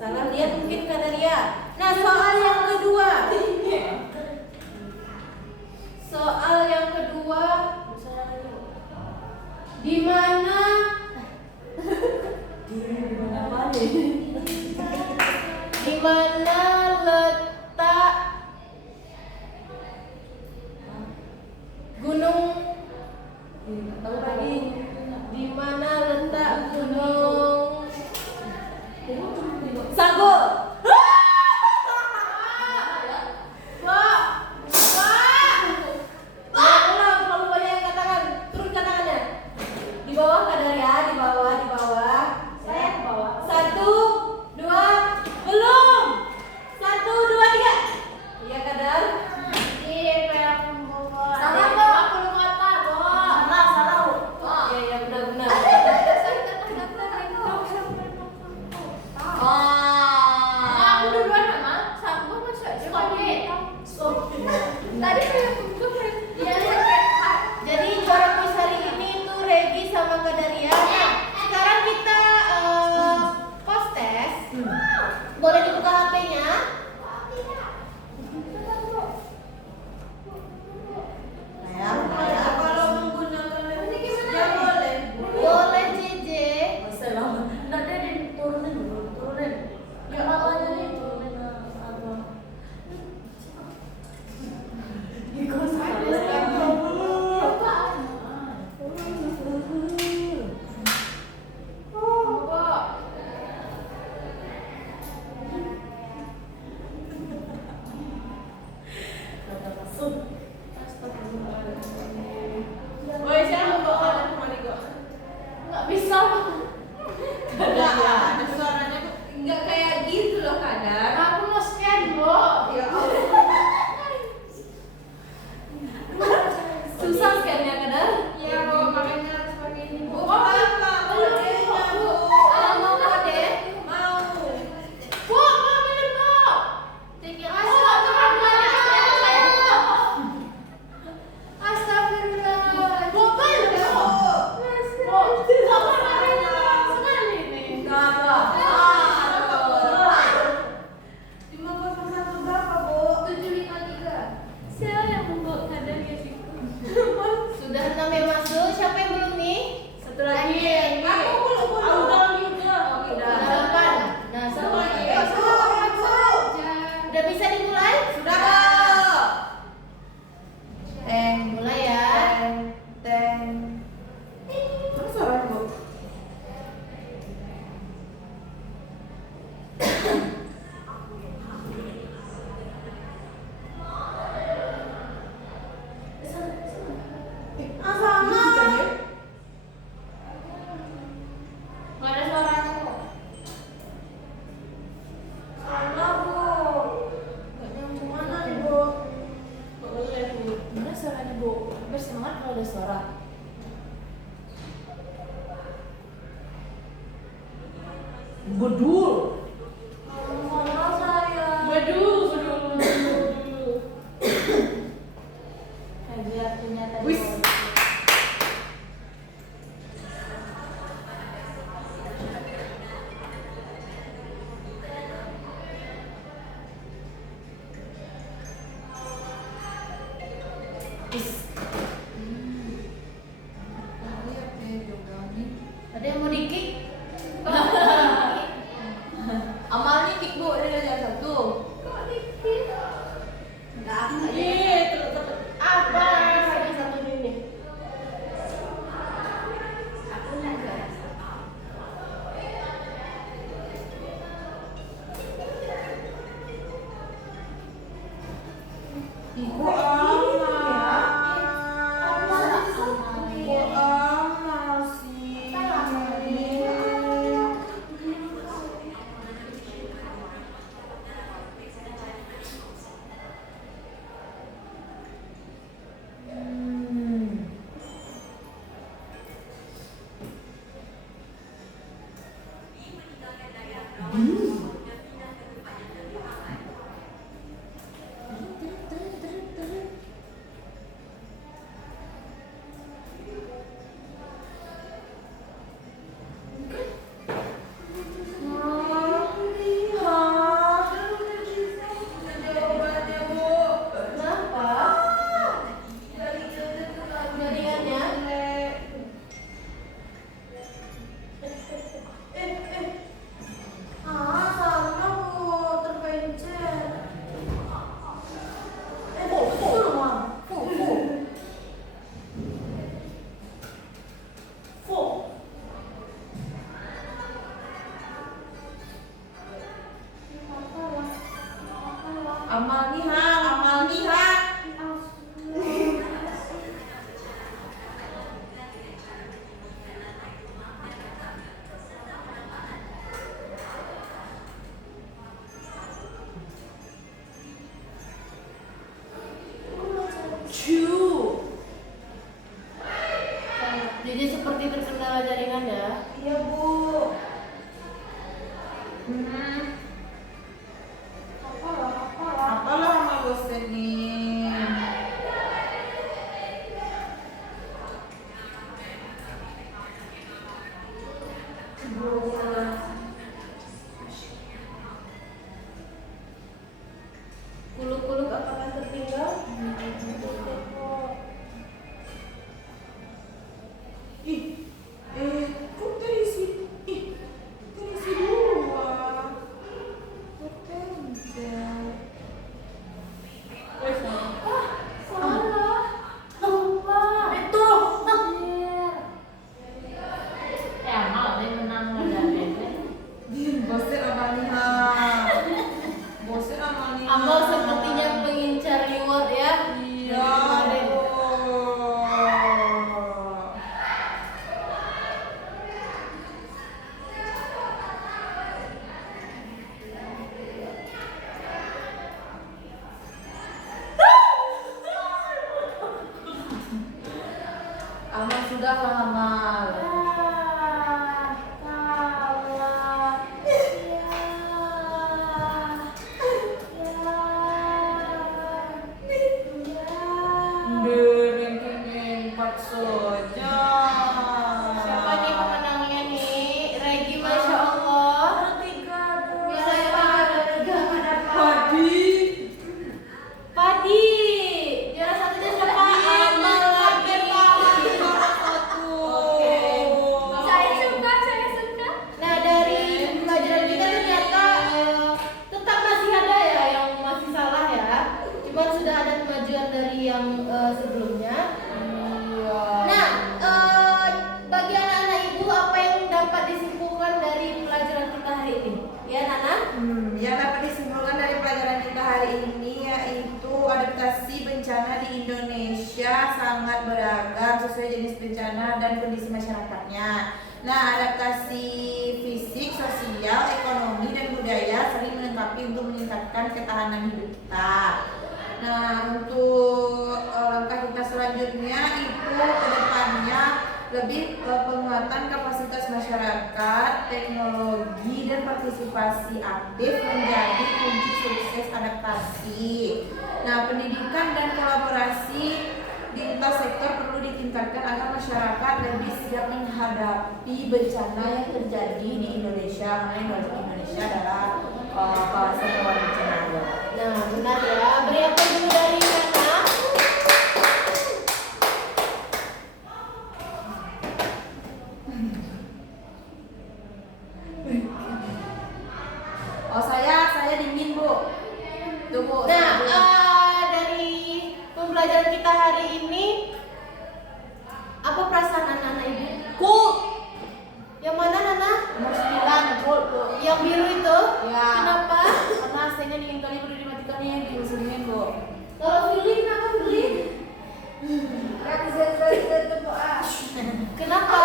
Salah lihat mungkin kata dia. Nah, soal yang kedua. Di mana letak gunung? Tahu lagi? Di mana letak gunung Sago? Terlalu banyak yang katakan. Turunkan tangannya. Di bawah kadar ya, di bawah. Saya ke bawah. 1, 2, belum. 1, 2, 3. Iya kadar. Iya, kayak membawa. Salah, Bu. 50 kota, Bu. Salah Bu. Ya, Bedul. Salah saya. Bedul. Lagi artinya tadi. Wis. Ada yang mau di-kick? Amal nih kick bu, ini ada satu. Apa? Ada satu ini. Iku amal. Iku amal sih. Amal nih Han, amal nih Han. Cu. Jadi seperti terkendala jaringan ya. Iya bu. Apalah sama dosen nih. Kuluk-kuluk apakah tertinggal? Ih, kok terisi? Ih, terisi dua. Potensial. Amal dia menang ngadain. Bosnya Amaniha. Bosnya Amaniha. Amal sepertinya pengincar reward ya. Iya. Amal sudah lah Amal. Ranking 4 saja. Siapa nih pemenangnya nih? Regi, masya Allah. Siapa? Padi. Padi. Juara satunya siapa? Amal lagi. Saya suka. Nah dari pelajaran kita ternyata tetap masih ada ya yang masih salah ya. Cuman sudah ada kemajuan dari yang sebelumnya. Nah bagi anak-anak ibu apa yang dapat disimpulkan dari pelajaran kita hari ini? Ya Nana? Yang dapat disimpulkan dari pelajaran kita hari ini yaitu adaptasi bencana di Indonesia sangat beragam sesuai jenis bencana dan kondisi masyarakatnya. Nah, adaptasi fisik, sosial, ekonomi, dan budaya saling melengkapi untuk meningkatkan ketahanan hidup kita. Nah, untuk langkah kita selanjutnya itu ke depannya lebih penguatan kapasitas masyarakat, teknologi dan partisipasi aktif menjadi kunci sukses adaptasi. Nah, pendidikan dan kolaborasi lintas sektor perlu ditingkatkan agar masyarakat lebih siap menghadapi bencana yang terjadi di Indonesia. Karena Indonesia adalah kawasan rawan bencana. Nah, benar ya. Beri apa dulu dari Nana? Oh, saya dingin, Bu. Tuh, Bu. Nah, dari pembelajaran kita hari ini, apa perasaan Nana Ibu? Cool. Yang mana Nana? Nomor 9, Bu. Yang biru itu? Ya. Kenapa? Karena AC-nya dingin kali udah dimatikan nih, diusungin, Bu. Kalau Firly kenapa Firly? Kenapa?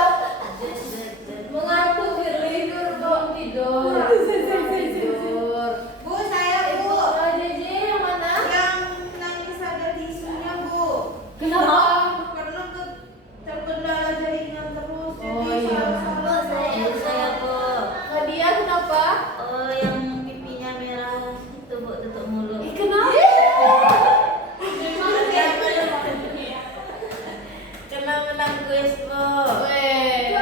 Mengantuk Firly, belum tidur. Tidur. Bu, saya, Bu. Jeje yang mana? Yang nangis ada tisunya, Bu. Kenapa? Karena terkendala jaringan terus. Oh, jadi iya. salah-salah. Saya Bu. Nadia kenapa? Oh, yang pipinya merah itu Bu, tutup mulut. Ih, kenapa? Kena menang kuis Bu. Weh.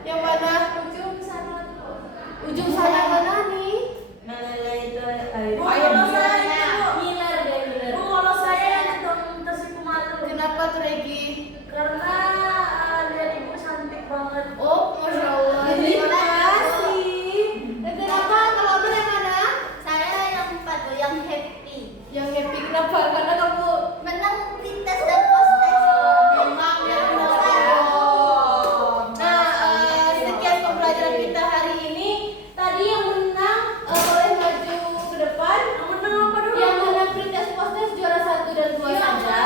Yang mana? Ujung sana mana nih? Mana itu? Bu, Ayo, kalau Bu. saya Bu. Ngiler deh, ngiler. Bu, kalau saya yang tersipu malu. Kenapa tuh Regi? Karena lihat ibu cantik banget. Oh, Masya Allah. Terima kasih. Dan kenapa? Kalau Abang yang mana? Saya yang 4 Bu, yang happy. Yang happy kenapa? Karena kamu Menang tes dan post-tes. memang yang benar. Nah, sekian pembelajaran kita hari ini. Tadi yang menang boleh maju ke depan. Yang menang pretest postes juara 1 dan 2 saja.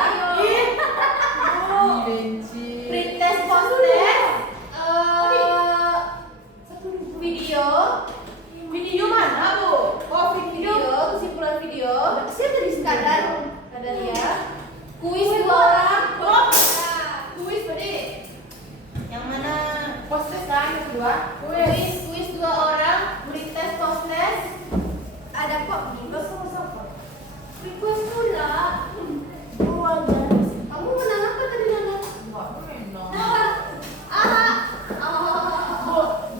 Benci. Pretest postes video mana Bu? Oh, video, kesimpulan video. Siapa tadi sekadar? Kadar ya. Kuis 2 orang. Kuis tadi. Yang mana? Postes kan yang kedua. Kuis 2 orang, pretest postes. Ada kok request pula. Kamu menang apa tadi Nana?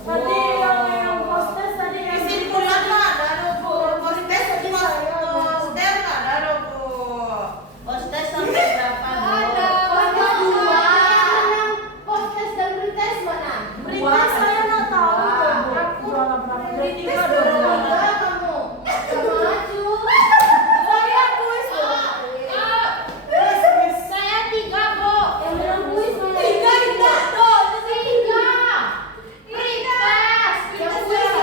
Tadi yang postes tadi yang Kesimpulan mah ada loh, Bu. Postes poster ada loh, Bu. Postes sampai berapa Bu? Ada. Postes 2. Postes dan pretest mana? Pretest saya nggak tahu Bu. Juara berapa? Pretest juara 2 kamu. Kamu maju. Saya kuis. Saya 3 Bu. Yang menang kuis mana? 3 tidak. Tuh, 3. Pretest. Yang kuis 2.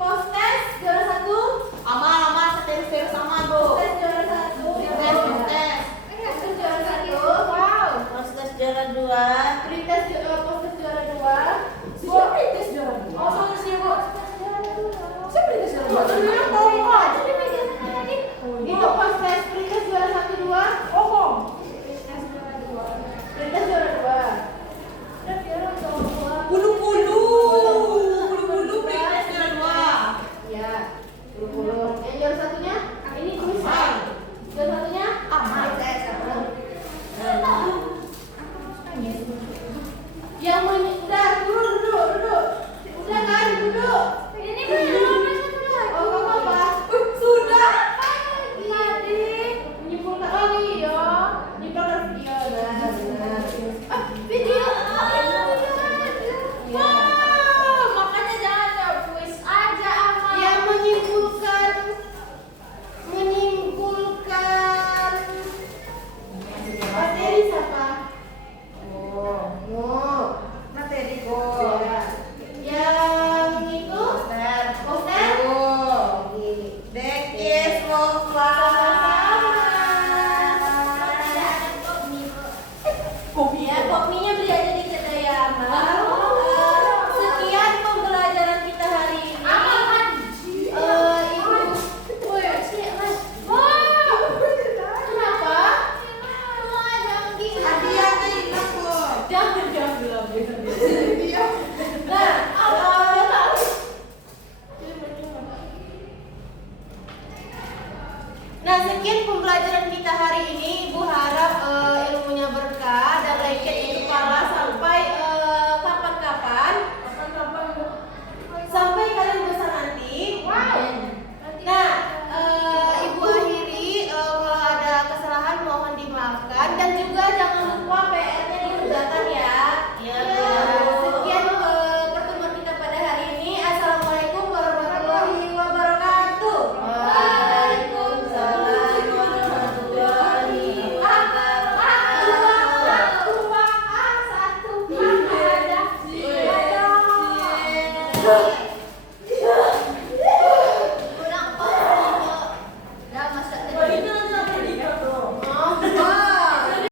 Postes juara 1. Amal setir sama, Bu. Postes juara 1. Postes juara 1. Wow. Postes juara 2. Pretest postes juara 2. Siapa pretest juara 2? Oh, sama sih, Bu. Siapa pretest juara 2? Itu postes pretest juara 1 2. Pretest juara 2. Bulu-bulu Pretest juara 2. Ya, 20. Yang juara satunya? Ini kuis. Juara satunya? Yang udah duduk. Udah kan duduk. Ini belum Oh, kamu apa? Sudah. Tadi menyimpulkan video. Menyimpulkan video. Benar. Video. Wah, makanya jangan jawab kuis aja Amal. Yang menyimpulkan materi siapa? Materi, Bu. Yang itu poster. Dekis Mova. Ya, pokoknya